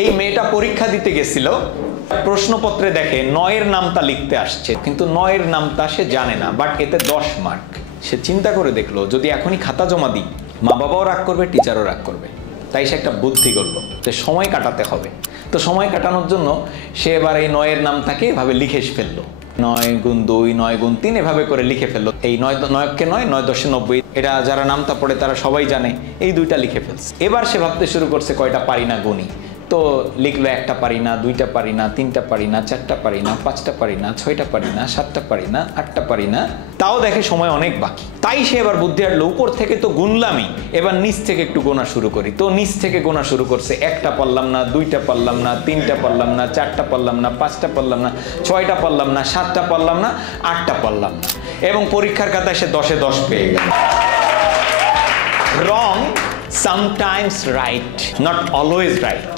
এই মেয়েটা পরীক্ষা দিতে গেছিল, প্রশ্নপত্রে দেখে 9-এর নামটা লিখতে আসছে, কিন্তু 9-এর নামটা সে জানে না, বাট এতে 10 মার্ক। সে চিন্তা করে দেখলো যদি এখনই খাতা জমা দিই, মা বাবাও রাগ করবে, টিচারও রাগ করবে। তাই সে একটা বুদ্ধি করলো যে সময় কাটাতে হবে। তো সময় কাটানোর জন্য সে এবার এই 9-এর নামটাকে এভাবে লিখে ফেললো, 9 গুণ 2, 9 গুণ 3 এভাবে করে লিখে ফেললো। এই 9-কে 9, 9-10 90, এটা যারা নামটা পড়ে তারা সবাই জানে। এই 2টা লিখে ফেলছে। এবার সে ভাবতে শুরু করছে কয়টা পারি না গুণি। তো লিখলো 1টা পারি না, 2টা পারি না, 3টা পারি না, 4টা পারি না, 5টা পারি না, 6টা পারি না, 7টা পারি না, 8টা পারি না। তাও দেখে সময় অনেক বাকি। তাই সে এবার বুদ্ধি আটলো, উপর থেকে তো গুনলামই, এবার নিচ থেকে একটু গোনা শুরু করি। তো নিচ থেকে গোনা শুরু করছে। 1টা পারলাম না, 2টা পারলাম না, 3টা পারলাম না, 4টা পারলাম না, 5টা পারলাম না, 6টা পারলাম না, 7টা পারলাম না, 8টা পারলাম না। এবং পরীক্ষার খাতায় সে 10-এ 10 পেয়ে গেল। Wrong, sometimes right, not always right.